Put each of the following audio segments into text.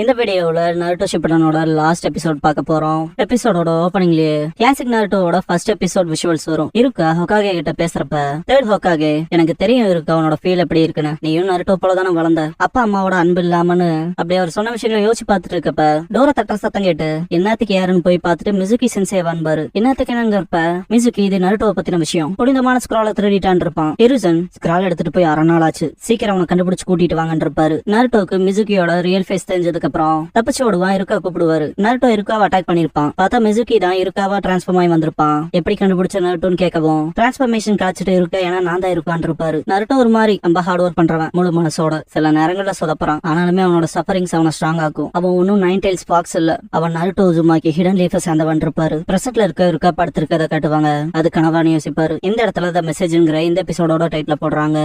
இந்த வீடியோல Naruto ஷிப்படனோட last episode பார்க்க போறோம். எபிசோடோட ஓபனிங்லயே கிளாசிக் நருட்டோட ஃபர்ஸ்ட் எபிசோட் விஷுவல்ஸ் வரும். இருக்கா ஹொக்காகே கிட்ட பேசுறப்ப தேர்ட் ஹொக்காகே, எனக்கு தெரியும் இருக்கு அவனோட ஃபீல் எப்படி இருக்குன்னு. நீயும் நருட்டோ போல தானே வளர்ந்த, அப்பா அம்மாவோட அன்பு இல்லாமன்னு அப்படி அவர் சொன்ன விஷயங்களை யோசிச்சு பார்த்துட்டு இருக்கப்ப டோர தட்ட சத்தம் கேட்டு என்னத்துக்கு யாருன்னு போய் பார்த்துட்டு மிசுகி சென்சே வான்பாரு. என்னத்துக்கு என்னங்கிறப்ப மிசுகி இது நருட்டோவை பத்தின விஷயம், புனிதமான ஸ்க்ரால திருடிட்டான் இருப்பான். ஹிருசன் ஸ்க்ரால் எடுத்துட்டு போய் 6 நாள் ஆச்சு, சீக்கிரம் அவனை கண்டுபிடிச்சு கூட்டிட்டு வாங்கன்னு இருப்பாரு. நருட்டோக்கு மிசுகியோட ரியல் ஃபேஸ் தெரிஞ்சதுக்கு அப்புறம் தப்பிச்சு ஓடுவான். இருக்கா கூப்பிடுவாரு. Naruto இருக்காவா attack பண்ணிருப்பான். பார்த்தா மிசுகி தான் இருக்காவா டிரான்ஸ்ஃபார்ம் ஆகி வந்திருப்பான். எப்படி கண்டுபிடிச்ச நருட்டோன்னு கேட்கவும் டிரான்ஸ்ஃபர்மேஷன் காய்ச்சிட்டு இருக்க, ஏன்னா நான் தான் இருக்கான் இருப்பாரு. நருட்டோ ஒரு மாதிரி ரொம்ப ஹார்ட் ஒர்க் பண்றவன், முழு மனசோட. சில நேரங்கள்ல சொதப்பறான், ஆனாலுமே அவனோட சஃபரிங்ஸ் அவனை ஸ்ட்ராங் ஆக்கும். அவன் ஒன்னும் 9 tails fox இல்ல, அவன் நருட்டோ உசுமாக்கி ஹிடன் லீஃப சேர்ந்தவன் இருப்பாரு. பிரசன்ட்ல இருக்கா படுத்திருக்கதை காட்டுவாங்க, அது கனவான்னு யோசிப்பாரு. இந்த இடத்துல த மெசேஜ்ங்கிற இந்த எபிசோடோட டைட்டில் போடுறாங்க.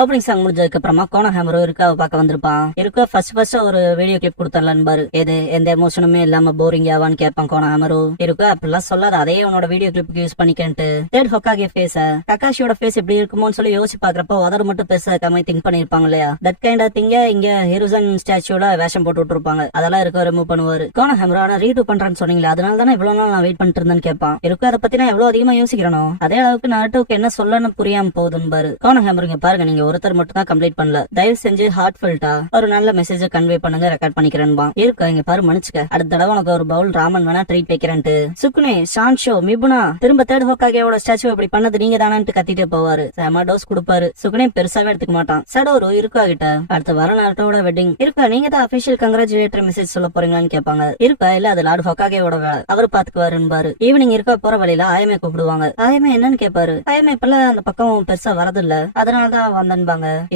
ஓப்பனிங் சாங் முடிஞ்சதுக்கு அப்புறமா கோனஹாமரும் இருக்காவை பார்க்க வந்திருப்பான். இருக்கா ஃபர்ஸ்ட் ஒரு வீடியோ கிளிப் கொடுத்தரலான்னு பாரு. எது எந்த எமோஷனுமே இல்லாம போரிங் ஆவான்னு கேட்பான் கோனஹாமரு. இருக்கா அப்படிலாம் சொல்லாத, அதே உன்னோட வீடியோ கிளிப்புக்கு யூஸ் பண்ணிக்கன்ட்டு தேர்ட் ஹொக்காகே ஃபேஸ கக்காஷியோட ஃபேஸ் எப்படி இருக்குமோன்னு சொல்லி யோசிச்சு பாக்குறப்ப உதறு மட்டும் பேச கம்மியா திங்க் பண்ணிருப்பாங்க இல்லையா. தட் கைண்ட் ஆஃப் திங்க இங்க ஹிருசன் ஸ்டாச்சுவோட வேஷம் போட்டு விட்டுருப்பாங்க, அதெல்லாம் இருக்க ரிமூவ் பண்ணுவாரு. கோனஹாமரு ஆனா ரீடூ பண்றான்னு சொன்னீங்களா, அதனால தானே இவ்வளவு நாள் நான் வெயிட் பண்ணிட்டு இருந்தேன்னு கேட்பான். இருக்கா அதை பத்தி நான் எவ்வளவு அதிகமா யோசிக்கிறனோ அதே அளவுக்கு நருட்டோவுக்கு என்ன சொல்லணும்னு புரியாம போகுதுன்னு பாரு. கோனஹாமருங்க பாருங்க, நீங்க ஒருத்தர் மட்டும் தான் கம்ப்ளீட் பண்ணல, தயவு செஞ்சு ஹார்ட்ஃபுல்ட்டா ஒரு நல்ல மெசேஜ் கன்வே பண்ணுங்க, ரெக்கார்ட் பண்ணிக்கிறேன்பா. இருக்கா இங்க பாரு மன்னிச்சுக்க, அடுத்த தடவை உனக்கு ஒரு பவுல் ராமன் வேணா ட்ரீட் வைக்கிறேன்ட்டு சுக்குனே ஷான்ஷோ மிபுனா திரும்ப தேர்ட் ஹொக்காகேவோட ஸ்டாச்சு இப்படி பண்ணது நீங்க தானேன்னு கத்திட்டே போவாரு. செம டோஸ் கொடுப்பாரு. சுக்குனே பெருசாவே எடுத்துக்க மாட்டான். சடோரு இருக்கா கிட்ட அடுத்த வர நருட்டோட வெட்டிங் இருக்கா, நீங்க தான் அபிஷியல் கங்க்ராச்சுலேட்டரி மெசேஜ் சொல்ல போறீங்களான்னு கேட்பாங்க. இருக்கா இல்ல அது லார்ட் ஹொக்காகேவோட வேலை, அவர் பாத்துக்குவாருன்னு. ஈவினிங் இருக்கா போற வழியில ஆயமே கூப்பிடுவாங்க. ஆயமே என்னன்னு கேட்பாரு. ஆயமே இப்பெல்லாம் அந்த பக்கம் பெருசா வரதில்ல, அதனாலதான் வந்தன்பாங்க.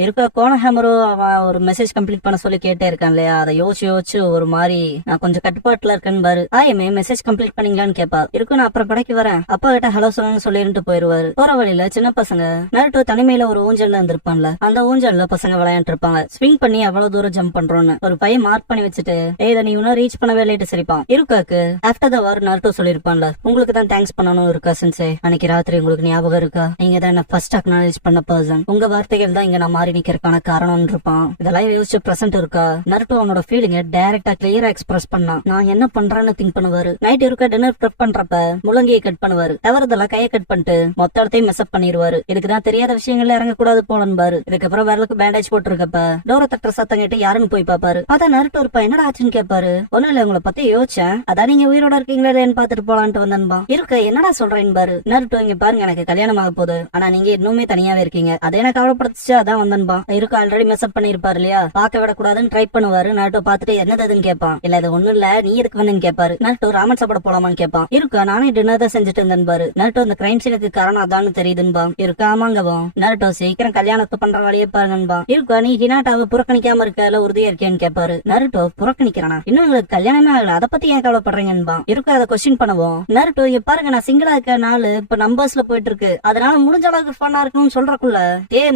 இருக்க கோனஹாமரு அவன் ஒரு மெசேஜ் கம்ப்ளீட் பண்ண சொல்லி கேட்டே இருக்கான் இல்லையா, அதை யோசிச்சு ஒரு மாதிரி நான் கொஞ்சம் கட்டுப்பாட்டுல இருக்கேன்னு பாரு. ஆயமே மெசேஜ் கம்ப்ளீட் பண்ணீங்களான்னு கேப்பா. இருக்கும் நான் அப்புறம் கடைக்கு வரேன், அப்பா கிட்ட ஹலோ சொல்லணும்னு சொல்லிட்டு போயிருவாரு. போற வழியில சின்ன பசங்க நருட்டோ தனிமையில ஒரு ஊஞ்சல்ல இருந்திருப்பான்ல, அந்த ஊஞ்சல்ல பசங்க விளையாண்டு இருப்பாங்க. ஸ்விங் பண்ணி அவ்வளவு தூரம் ஜம்ப் பண்றோன்னு ஒரு பையன் மார்க் பண்ணி வச்சுட்டு ஏத நீ இன்னும் ரீச் பண்ணவே லேட்டு சிரிப்பான். இருக்காக்கு ஆஃப்டர் த வார் நருட்டோ சொல்லிருப்பான்ல, உங்களுக்கு தான் தேங்க்ஸ் பண்ணணும் இருக்கா சென்சே, அன்னைக்கு ராத்திரி உங்களுக்கு ஞாபகம் இருக்கா, நீங்க தான் என்ன ஃபர்ஸ்ட் அக்னாலேஜ் பண்ண பர்சன், உங்க வார்த்தைகள் தான் இங்க நான் மாறி நிக்கிறதுக்கான காரணம் இருப்பான். இதெல்லாம் யோசிச்சு பிரசன்ட் இருக்கா நருட்டோ அவனோட ஃபீலிங்க டைரக்டா கிளியரா எக்ஸ்பிரஸ் பண்ணான். நான் என்ன பண்றேன்னு திங்க் பண்ணுவாரு. நைட் இருக்க டின்னர் ப்ரெப் பண்றப்ப முழங்கியை கட் பண்ணுவாரு. தவறுதெல்லாம் கையை கட் பண்ணிட்டு மொத்த இடத்தையும் மெஸ்அப் பண்ணிடுவாரு. இதுக்குதான் தெரியாத விஷயங்கள்ல இறங்க கூடாது போலன்பாரு. இதுக்கப்புறம் விரலுக்கு பேண்டேஜ் போட்டுருக்கப்ப டோர தட்டுற சத்தம் கேட்டு யாருன்னு போய் பாப்பாரு. பார்த்தா நருட்டோ இருப்பா. என்னடா ஆச்சுன்னு கேட்பாரு. ஒண்ணும் இல்ல உங்களை பத்தி யோசிச்சேன், அதான் நீங்க உயிரோட இருக்கீங்களேன்னு பாத்துட்டு போலான்ட்டு வந்தன்பா. இருக்க என்னடா சொல்றேன்னு பாரு. நருட்டோ இங்க பாருங்க, எனக்கு கல்யாணம் ஆக போகுது, ஆனா நீங்க இன்னுமே தனியாவே இருக்கீங்க, அதை எனக்கு கவலைப்படுத்துச்சு, அதான் வந்தன்பா. இருக்க ஆல்ரெடி மெஸ்அப் பண்ணிருப்பாரு இல்லையா, பார்க்க விட கூடாதுன்னு ட்ரை பண்ணுவாரு. நருட்டோ பாத்துட்டு என்னதுன்னு கேட்பான். இல்ல இது ஒண்ணும் இல்ல, நீ எதுக்கு வந்தேன்னு கேட்பாரு. நருட்டோ ராமன் சாப்பிட போலாமான்னு கேட்பான். இருக்கா நானே டின்னர் தான் செஞ்சுட்டு இருந்தேன்பாரு. நருட்டோ இந்த கிரைம் சீனுக்கு காரணம் அதான்னு தெரியுதுன்பா. இருக்கா ஆமாங்கவும். நருட்டோ சீக்கிரம் கல்யாணத்தை பண்ற வழியே பாருங்கன்பா. இருக்கா நீ ஹினாட்டாவை புறக்கணிக்காம இருக்கல உறுதியா இருக்கேன்னு கேட்பாரு. நருட்டோ புறக்கணிக்கிறானா, இன்னும் உங்களுக்கு கல்யாணமே ஆகல, அதை பத்தி ஏன் கவலைப்படுறீங்கன்பா. இருக்கா அதை கொஸ்டின் பண்ணுவோம். நருட்டோ இங்க பாருங்க, நான் சிங்கிளா இருக்க நாள் இப்ப நம்பர்ஸ்ல போயிட்டு இருக்கு, அதனால முடிஞ்ச அளவுக்கு ஃபன்னா இருக்கணும்னு சொல்றக்குள்ள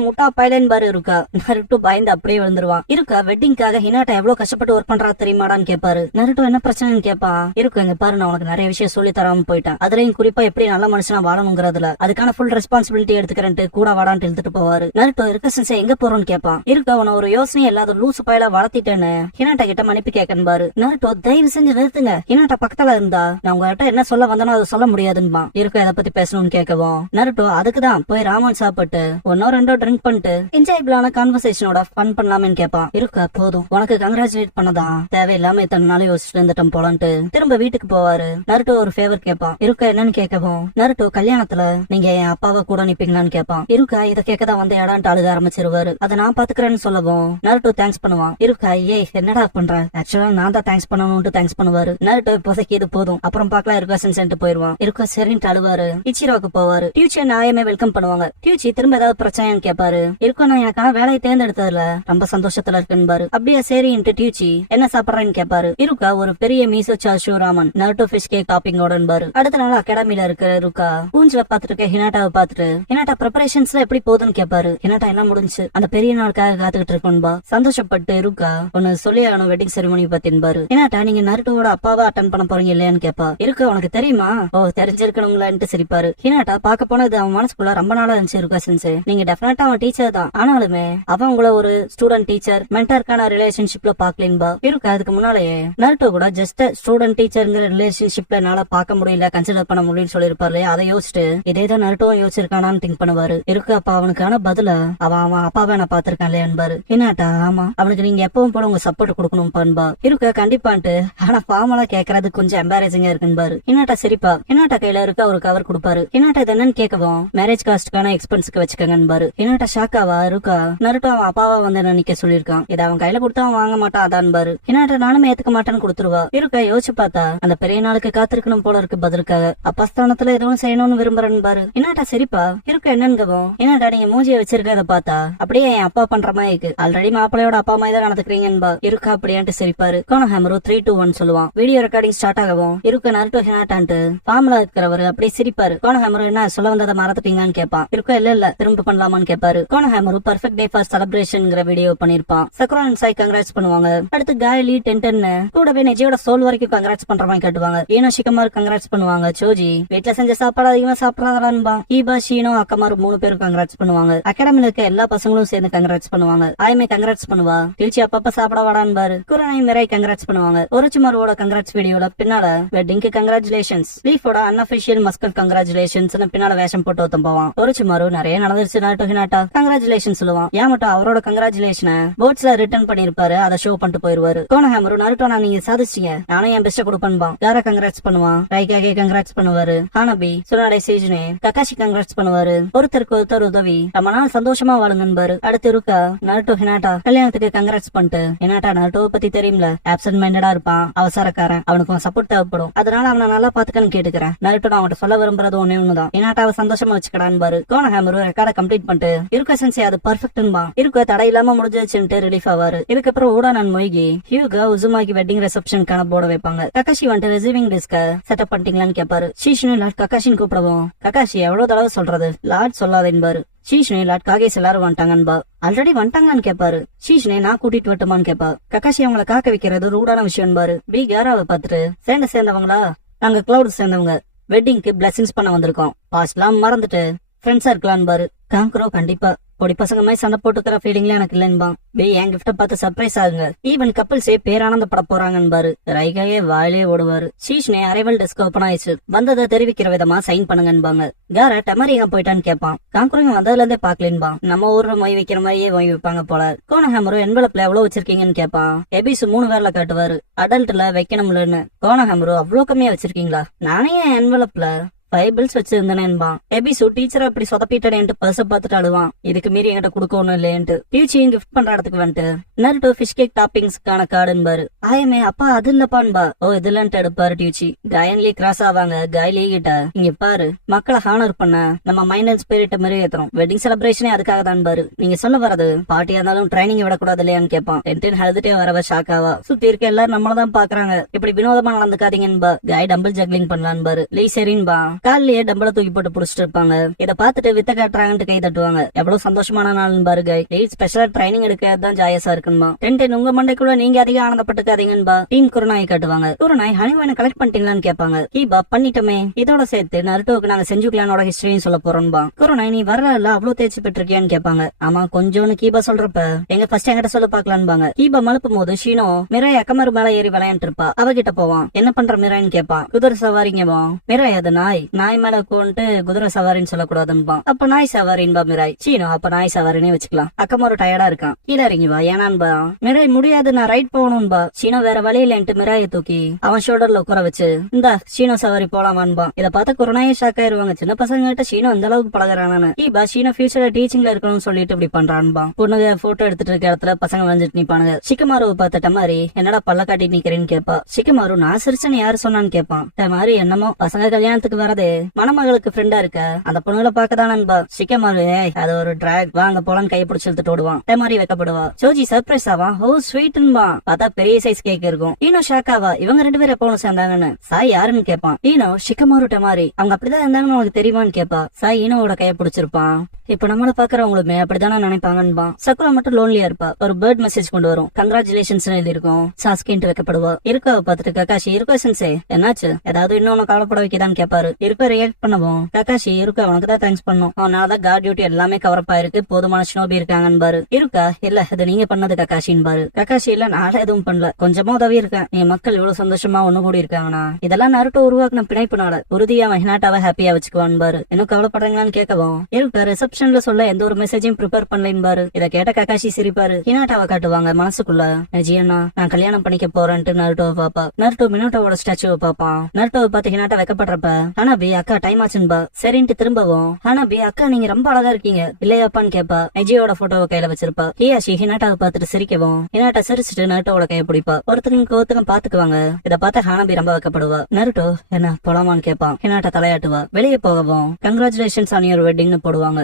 முட்டா பைலன் பாரு. இருக்கா நருட்டோ பயந்து அப்படியே விழுந்துருவான். இருக்கா வெட்டிங்காக ஹினாட்டா எவ்வளவு கஷ்டப்பட்டு ஒர்க் பண்றா தெரியுமாடான்னு கேட்பாரு. நருட்டோ என்ன பிரச்சனைன்னு கேட்பான். இருக்கா இங்க பாரு, நான் உனக்கு நிறைய விஷயம் சொல்லி தராம போயிட்டேன், அதுலயும் குறிப்பா எப்படி நல்ல மனுஷனா வாழணுங்கிறதுல அதுக்கான ஃபுல் ரெஸ்பான்சிபிலிட்டி எடுத்துக்கிறேன்ட்டு கூட வாடான்ட்டு இழுத்துட்டு போவாரு. நருட்டோ இருக்க சென்சே எங்க போறோம்னு கேட்பான். இருக்கா அவன ஒரு யோசனை இல்லாத லூசு பயல வளர்த்திட்டேன்னு ஹினாட்டா கிட்ட மன்னிப்பு கேட்கணும் பாரு. நருட்டோ தயவு செஞ்சு நிறுத்துங்க, ஹினாட்டா பக்கத்துல இருந்தா நான் உங்ககிட்ட என்ன சொல்ல வந்தனோ அதை சொல்ல முடியாதுன்பா. இருக்கா இதை பத்தி பேசணும்னு கேட்கவும் நருட்டோ அதுக்குதான் போய் ராமன் சாப்பிட்டு ஒன்னோ ரெண்டோ ட்ரிங்க் பண்ணிட்டு என்ஜாயபிளான கான்வர்சேஷனோட ஃபன் பண்ணலாமேன்னு கேட்பான். இருக்கா போதும் உனக்கு கங்க்ராச்சுலேட் பண்ணதான் தேவையில்லாம இத்தனை நாளே யோசிச்சுட்டு இருந்துட்டோம் போலான்ட்டு திரும்ப வீட்டுக்கு போவாரு. நருட்டோ ஒரு ஃபேவர் கேட்பான். இருக்கா என்னன்னு கேட்கவும் நருட்டோ கல்யாணத்துல நீங்க என் அப்பாவை கூட நிப்பீங்களான்னு கேட்பான். இருக்கா இதை கேட்கதான் வந்து இடான்ட்டு அழுக ஆரம்பிச்சிருவாரு. அதை நான் பாத்துக்கிறேன்னு சொல்லவும் நருட்டோ தேங்க்ஸ் பண்ணுவான். இருக்கா என்னடா பண்ற, ஆக்சுவலா நான் தான் தேங்க்ஸ் பண்ணணும்னு தேங்க்ஸ் பண்ணுவாரு. நருட்டோ இப்போதைக்கு இது போதும், அப்புறம் பாக்கலாம் இருக்கா சென்ட் போயிருவான். இருக்கா சரின்ட்டு அழுவாரு. இச்சிரோக்கு போவாரு. டியூச்சி ஆயமே வெல்கம் பண்ணுவாங்க. டியூச்சி திரும்ப ஏதாவது பிரச்சனைன்னு கேட்பாரு. இருக்கும் நான் எனக்கான வேலையை தேர்ந்தெடுத்ததுல ரொம்ப சந்தோஷத்துல இருக்குன்னு அப்படியே சரின்ட்டு டியூச்சி என்ன சாப்பிடுறேன்னு கேட்பாரு. இருக்கா ஒரு பெரிய miso chashu ramen Naruto fish cake டாப்பிங்கோடன்னு பாரு. அடுத்த நாள் அகாடமில இருக்கிற இருக்கா ஊஞ்சல பாத்துட்டு இருக்க ஹினாட்டாவை பாத்துட்டு ஹினாட்டா ப்ரிப்பரேஷன்ஸ்ல எப்படி போகுதுன்னு கேட்பாரு. ஹினாட்டா என்ன முடிஞ்சு அந்த பெரிய நாளுக்காக காத்துக்கிட்டு இருக்கோன்பா. சந்தோஷப்பட்டு இருக்கா ஒன்னு சொல்லி ஆகணும் வெட்டிங் செரிமனி பத்தின்பாரு. ஹினாட்டா நீங்க நருட்டோட அப்பாவை அட்டன் பண்ண போறீங்க இல்லையான்னு கேப்பா. இருக்கா உனக்கு தெரியுமா? ஓ தெரிஞ்சிருக்கணும்லன்ட்டு சிரிப்பாரு. ஹினாட்டா பாக்க போனது அவன் மனசுக்குள்ள ரொம்ப நாளா இருந்துச்சு இருக்கா சென்ஸ். நீங்க டெஃபினட்டா அவன் டீச்சர் தான், ஆனாலுமே அவன் உங்களை ஒரு ஸ்டூடெண்ட் டீச்சர் மென்டருக்கான ரிலேஷன்ஷிப்ல பாக்கலின்பா. இருக்கா அதுக்கு முன்னாலேயே நருட்டோ கூட ஜஸ்ட் ஸ்டூடெண்ட் டீச்சர்ங்கிற ரிலேஷன்ஷிப்ல என்னால பாக்க முடியல கன்சிடர் பண்ண முடியும்னு சொல்லிருப்பாரு. அதை யோசிச்சுட்டு இதேதான் நருட்டோவும் யோசிச்சிருக்கானான்னு திங்க் பண்ணுவாரு. இருக்கு அப்ப அவனுக்கான பதில அவன் அப்பாவை நான் பாத்திருக்கான் இல்லையான்பாரு. ஹினாட்டா ஆமா அவனுக்கு நீங்க எப்பவும் போல உங்க சப்போர்ட் கொடுக்கணும் பண்பா. இருக்க கண்டிப்பான்ட்டு ஆனா ஃபார்மலா கேக்குறது கொஞ்சம் எம்பாரசிங்கா இருக்குன்னு ஹினாட்டா சிரிப்பா. ஹினாட்டா கையில இருக்க ஒரு கவர் கொடுப்பாரு. ஹினாட்டா இது என்னன்னு கேட்கவும் மேரேஜ் காஸ்டுக்கான எக்ஸ்பென்ஸ்க்கு வச்சுக்கங்கன்னு ஹினாட்டா ஷாக்காவா இருக்கா நருட்டோ அவன் அப்பாவா வந்து நினைக்க சொல்லிருக்கான். இதை அவன் கையில கொடுத்தா அவன் வாங்க மாட்டான் அதான் ஹினாட்டா நானுமே ஏத்துக்க மாட்டேன்னு கொடுத்துருவா. இருக்கா யோசிச்சு பார்த்தா அந்த பெரிய நாளுக்கு காத்திருக்கணும் போல இருக்கு பதிலுக்காக அப்பா ஸ்தானத்துல எதுவும் செய்யணும்னு விரும்புறேன்னு ஹினாட்டா சிரிப்பா. இருக்கா என்னன்னு ஹினாட்டா நீங்க மூஞ்சிய வச்சிருக்கிறத பார்த்தா அப்படியே என் அப்பா பண்ற மாதிரி இருக்கு. ஆல்ரெடி மாப்பிளையோட அப்பா மாதிரி தான் நடந்துக்கிறீங்கன்பா. இருக்கா அப்படியான்ட்டு சிரிப்பாரு. கோனஹாமரு 3, 2, 1 சொல்லுவான். வீடியோ ரெக்கார்டிங் ஸ்டார்ட் ஆகவும் இருக்க நருட்டோ ஹினாட்டான்ட்டு ஃபார்ம்ல இருக்கிறவரு அப்படியே சிரிப்பாரு. கோனஹாமரு என்ன சொல்ல வந்ததை மறந்துட்டீங்கன்னு கேட்பான். இருக்கா இல்ல திரும்ப பண்ணலாமான்னு கேட்பாரு. கோனஹாமரு பர்ஃபெக்ட் டே ஃபார் செலிப்ரேஷன்ங்கிற வீடியோ பண்ணிருப்பான். சக்குரா அண்ட் சாய் கங்க்ராட்ஸ் பண்ணுவாங்க. அடுத்து காயலி டென்டன்னு கூடவே நெஜியோட சோல் வரைக்கும் கங்க்ராட்ஸ் பண்ற மாதிரி காட்டுவாங்க. ஈனோ ஷிகமாரு கங்க்ராட்ஸ் பண்ணுவாங்க. சோஜி வீட்டுல செஞ்ச சாப்பாடு அதிகமா சாப்பிடாதான்பா. ஈபா ஷீனோ அக்கமாரு 3 பேரும் கங்க்ராட்ஸ் பண்ணுவாங்க. அகாடமில இருக்க எல்லா பசங்களும் சேர்ந்து கங்க்ராட்ஸ் பண்ணுவாங்க. ஆயமே கங்க்ராட்ஸ் பண்ணுவா. டில்ச்சி அப்பப்ப சாப்பிட வாடான்பாரு. குரணை மிராய் கங்க்ராட்ஸ் பண்ணுவாங்க. ஒருச்சுமாரோட கங்க்ராட்ஸ் வீடியோல பின்னால வெட்டிங்க்கு கங்க்ராச்சுலேஷன்ஸ் லீஃபோட அன்அபிஷியல் மஸ்கல் கங்க்ராச்சுலேஷன்ஸ் பின்னால வேஷம் போட்டு ஒருத்தம் போவான். ஒருச்சுமாரு நிறைய நடந்துருச்சு நாட்டோ ஹினாட்டா கங்க்ராச்சுலேஷன் சொல்லுவான். ஏமாட்டோ அவரோட கங்க்ராச்சுலேஷனை போட்ஸ்ல ரிட்டர்ன் பண்ணிருப்பாரு. அதை ஷோ பண்ணிட்டு போயிருவாரு. கோனஹாமரு நருட்டோ நான் நீங்க சாதிச்சிங்க நானும் என் பெஸ்ட கொடுப்பேன்பா. யாரா கங்க்ராட்ஸ் பண்ணுவான். ரைகாகே கங்க்ராட்ஸ் பண்ணுவாரு. ஹானபி சுனாடே சீஜுனே ககாஷி கங்க்ராட்ஸ் பண்ணுவாரு. ஒருத்தருக்கு ஒருத்தர் உதவி ரொம்ப நாள் சந்தோஷமா வாழுங்கன்பாரு. அடுத்து இருக்கா நருட்டோ ஹினாட்டா கல்யாணத்துக்கு கங்க்ராட்ஸ் பண்ணிட்டு ஹினாட்டா நருட்டோ பத்தி தெரியும்ல ஆப்சென்ட் மைண்டடா இருப்பான் அவசரக்காரன் அவனுக்கு சப்போர்ட் தேவைப்படும் அதனால அவனை நல்லா பாத்துக்கன்னு கேட்டுக்கிறேன். நருட்டோ நான் அவன்கிட்ட சொல்ல விரும்புறது ஒன்னே ஒண்ணுதான் ஹினாட்டாவை சந்தோஷமா வச்சுக்கடான்னு பாரு. கோனஹாமரு ரெக்கார்ட கம்ப்ளீட் பண்ணிட்டு இருக்க சென்சி அது பர்ஃபெக்ட்ன்பா. இருக்க தடை இல்லாம முடிஞ்சிருச்சுட்டு ரிலீஃப் ஆவாரு. இதுக்கப்புறம் ஊடா நான் மொய்கி ஹியூகா உசுமாக்கி வெட்டிங் ரிசப்ஷனுக்கான போர்ட வைப்பாங்க. ககாஷி வந்துட்டு ரிசீவிங் டிஸ்க செட்டப் பண்ணிட்டீங்களான்னு கேட்பாரு. ஷீஷ்னு லாட் ககாஷின்னு கூப்பிடவும் ககாஷி எவ்வளவு தடவை சொல்றது லாட் சொல்லாதேன்பாரு. ஷீஷ்னே லாட் காகேஸ் எல்லாரும் வந்துட்டாங்கன்பா. ஆல்ரெடி வந்துட்டாங்கன்னு கேட்பாரு. ஷீஷ்னே நான் கூட்டிட்டு வரட்டுமான்னு கேப்பா. ககாஷி அவங்கள காக்க வைக்கிறது ரூடான விஷயம் பாரு. பி கேராவை பாத்துட்டு சேர்ந்தவங்களா நாங்க கிளவுட் சேர்ந்தவங்க வெட்டிங்க்கு பிளஸிங்ஸ் பண்ண வந்திருக்கோம். பாஸ்ட்லாம் மறந்துட்டு ஃப்ரெண்ட்ஸா இருக்கலான்னு பாரு. காங்கரோ கண்டிப்பா பொடி பசங்க மாதிரி சண்டை போட்டுக்கிற ஃபீலிங்ல எனக்கு இல்லைன்பா. பே என் கிஃப்ட பார்த்து சர்ப்ரைஸ் ஆகுங்க. ஈவன் கப்பிள்ஸே பேரானந்தப்பட போறாங்கன்னு ரைகாயே வாயிலே ஓடுவாரு. ஷீஷ்னே அரைவல் டெஸ்க் ஓபன் ஆயிடுச்சு வந்ததை தெரிவிக்கிற விதமா சைன் பண்ணுங்கன்பாங்க. கார டமரியா போயிட்டான்னு கேட்பான். காங்குரங்க வந்ததுல இருந்தே பாக்கலேன்பா. நம்ம ஊர்ல மொய் வைக்கிற மாதிரியே மொய் வைப்பாங்க போல. கோனஹாமரு என்வலப்ல எவ்வளவு வச்சிருக்கீங்கன்னு கேட்பான். எபிசு 3 வேர்ல காட்டுவாரு. அடல்ட்ல வைக்கணும்லன்னு. கோனஹாமரு அவ்வளவு கம்மியா வச்சிருக்கீங்களா? நானே என்வலப்ல பைபிள்ஸ் வச்சிருந்தேன்பா. எபிசு டீச்சர் அப்படி சொதப்பிட்டேன்ட்டு பர்ஸ பாத்துட்டு அழுவான். இதுக்கு மீறி என்கிட்ட குடுக்கணும் இல்லையன்ட்டு டியூச்சியும் கிஃப்ட் பண்ற இடத்துக்கு வந்துட்டு நருட்டோ ஃபிஷ் கேக் டாப்பிங்ஸ்க்கான கார்டுன்பாரு. ஆயமே அப்பா அது இல்லப்பான்பா. ஓ இதுலன்ட்டு எடுப்பாரு டியூச்சி. காயன்லி கிராஸ் ஆவாங்க. காயலி கிட்ட இங்க பாரு மக்களை ஹானர் பண்ண நம்ம மைண்ட் அண்ட் ஸ்பிரிட் மாதிரி ஏத்துறோம். வெட்டிங் செலிப்ரேஷனே அதுக்காக தான் பாரு. நீங்க சொல்ல வரது பார்ட்டியா இருந்தாலும் ட்ரைனிங் விடக்கூடாது இல்லையான்னு கேட்பான். டென்டென் ஹெல்துட்டே வரவ ஷாக்காவா. சுத்தி இருக்க எல்லாரும் நம்மளதான் பாக்குறாங்க. இப்படி வினோதமா நடந்துக்காதீங்கன்பா. காய் டம்பிள் ஜக்லிங் பண்ணலான்பா. லீ சரின்பா. காலையே டம்பள தூக்கி போட்டு புடிச்சிட்டு இருப்பாங்க. இத பாத்துட்டு வித்த காட்டுறாங்கன்னு கை தட்டுவாங்க. எவ்வளவு சந்தோஷமான நாள் பாருங்க. ஸ்பெஷலா ட்ரைனிங் எடுக்கதான் ஜாயசா இருக்குமா. டென்டென் உங்க மண்டைக்குள்ள நீங்க அதிக ஆனந்தப்பட்டுக்காதீங்கன்பா. டீம் குருநாய் காட்டுவாங்க. குருநாய் ஹனிவான கலெக்ட் பண்ணிட்டீங்களான்னு கேட்பாங்க. ஈபா பண்ணிட்டோமே இதோட சேர்த்து நருட்டோக்கு நாங்க செஞ்சுக்கலானோட ஹிஸ்டரியும் சொல்ல போறோம்பா. குருநாய் நீ வரல அவ்வளவு தேய்ச்சி பெற்றிருக்கியான்னு கேட்பாங்க. ஆமா கொஞ்சோன்னு கீபா சொல்றப்ப எங்க ஃபர்ஸ்ட் என்கிட்ட சொல்ல பாக்கலான்பாங்க. கீபா மழுப்பும் போது ஷீனோ மிராய் அக்கமரு மேல ஏறி விளையாண்டு இருப்பா. அவகிட்ட போவான். என்ன பண்ற மிராய்னு கேட்பான். குதிரை சவாரிங்கவா. மிராய் அது நாய் மேல கொண்டு குதிரை சவாரின்னு சொல்லக்கூடாதுன்பா. அப்ப நாய் சவாரின்பா மிராய். சீனோ அப்ப நாய் சவாரினே வச்சுக்கலாம். அக்கமாரு டயர்டா இருக்கான். கீழே இறங்கி வா ஏனான்பா. மிராய் முடியாது நான் ரைட் போகணும்பா. சீனோ வேற வழியிலன்ட்டு மிராயை தூக்கி அவன் ஷோல்டர்ல உட்கார வச்சு இந்த சீனோ சவாரி போலாமான்பா. இத பார்த்த குருநாயே ஷாக் ஆயிருவாங்க. சின்ன பசங்க கிட்ட சீனோ இந்த அளவுக்கு பழகுறானு. ஈபா சீனோ ஃபியூச்சர்ல டீச்சிங்ல இருக்கணும்னு சொல்லிட்டு இப்படி பண்றான்பா. பொண்ணுங்க போட்டோ எடுத்துட்டு இருக்க இடத்துல பசங்க வந்துட்டு நிப்பானுங்க. சிக்கமாருவை பார்த்துட்ட மாதிரி என்னடா பல்ல காட்டி நிக்கிறேன்னு கேப்பா. சிக்கமாரு நான் சிரிச்சேன்னு யாரு சொன்னான்னு கேட்பான். மாதிரி என்னமோ பசங்க கல்யாணத்துக்கு வர என்னது மணமகளுக்கு ஃப்ரெண்டா இருக்க அந்த பொண்ணுகளை பாக்கதான் நண்பா. ஷிகமாரு அது ஒரு டிராக் வாங்க போலான்னு கையை பிடிச்சி இழுத்துட்டு ஓடுவான். மாதிரி வைக்கப்படுவா. சோஜி சர்ப்ரைஸ் ஆவா. ஓ ஸ்வீட்ன்பா. பார்த்தா பெரிய சைஸ் கேக் இருக்கும். ஈனோ ஷாக் ஆவா. இவங்க 2 பேரும் எப்போ சேர்ந்தாங்கன்னு. சாய் யாருன்னு கேட்பான். ஈனோ ஷிகமாரு டெமாரி அவங்க அப்படிதான் இருந்தாங்கன்னு உனக்கு தெரியுமான்னு கேப்பா. சாய் ஈனோவோட கையை பிடிச்சிருப்பான். இப்ப நம்மள பாக்குறவங்களுமே அப்படித்தானே நினைப்பாங்கன்பா. சக்குரா மட்டும் லோன்லியா இருப்பா. ஒரு பேர்ட் மெசேஜ் கொண்டு வரும். கங்க்ராச்சுலேஷன்ஸ் எழுதி இருக்கும். சாஸ்கின்ட்டு வைக்கப்படுவா. இருக்காவை பார்த்துட்டு கக்காஷி இருக்கா சென்சே என்னாச்சு ஏதாவது இன்னொன்னு கவலைப்பட வைக்கதான்னு கேட்பாரு. இருக்கா ரியாக்ட் பண்ணவும் கக்காஷி இருக்கா உனக்கு தான் தேங்க்ஸ் பண்ணும். அவனாலதான் கார்ட் டியூட்டி எல்லாமே கவரப் ஆயிருக்கு. போதுமான ஷினோபி இருக்காங்கன்னு பாரு. இருக்கா இல்ல இது நீங்க பண்ணது கக்காஷின்னு பாரு. கக்காஷி இல்ல நாள எதுவும் பண்ணல கொஞ்சமா உதவி இருக்கேன். என் மக்கள் இவ்வளவு சந்தோஷமா ஒண்ணு கூடி இருக்காங்கண்ணா. இதெல்லாம் நருட்டோ உருவாக்குன பிணைப்புனால உறுதியா ஹினாட்டாவை ஹாப்பியா வச்சுக்குவான் பாரு. இன்னும் கவலைப்படுறீங்களான்னு கேட்கவும் இருக்கா ரிசப்ஷன்ல சொல்ல எந்த ஒரு மெசேஜையும் ப்ரிப்பேர் பண்ணலன்னு பாரு. இதை கேட்ட கக்காஷி சிரிப்பாரு. ஹினாட்டாவை காட்டுவாங்க மனசுக்குள்ள. ஜியண்ணா நான் கல்யாணம் பண்ணிக்க போறேன்ட்டு நருட்டோவை பாப்பா. நருட்டோ மினோட்டோவோட ஸ்டாச்சுவை பாப்பான். நருட்டோவை பார்த்து ஹினாட்டா வைக்கப்படுறப்ப ஹனாபி அக்கா டைம் ஆச்சுன்பா. சரின்ட்டு திரும்பவும் ஹனாபி அக்கா நீங்க ரொம்ப அழகா இருக்கீங்க இல்லையாப்பான்னு கேப்பா. நெஜியோட போட்டோவை கையில வச்சிருப்பா. ஹியாஷி ஹினாட்டாவை பார்த்துட்டு சிரிக்கவும் ஹினாட்டா சிரிச்சுட்டு நருட்டோவோட கையை பிடிப்பா. ஒருத்தருக்கு ஒருத்தரும் பாத்துக்குவாங்க. இதை பார்த்து ஹனாபி ரொம்ப வைக்கப்படுவா. நருட்டோ என்ன போலாமான்னு கேட்பான். ஹினாட்டா தலையாட்டுவா. வெளியே போகவும் கங்க்ராச்சுலேஷன்ஸ் ஆன் யுவர் வெட்டிங்னு போடுவாங்க.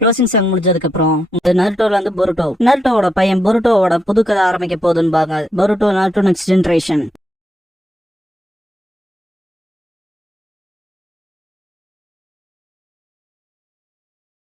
க்ளோசிங் சாங் முடிஞ்சதுக்கு அப்புறம் நருட்டோல இருந்து பொருட்டோவோட பையன் பொருட்டோவோட புது கதை ஆரம்பிக்க போகுதுன்னு பாங்க. பொருட்டோ நருட்டோ நெக்ஸ்ட் ஜெனரேஷன்.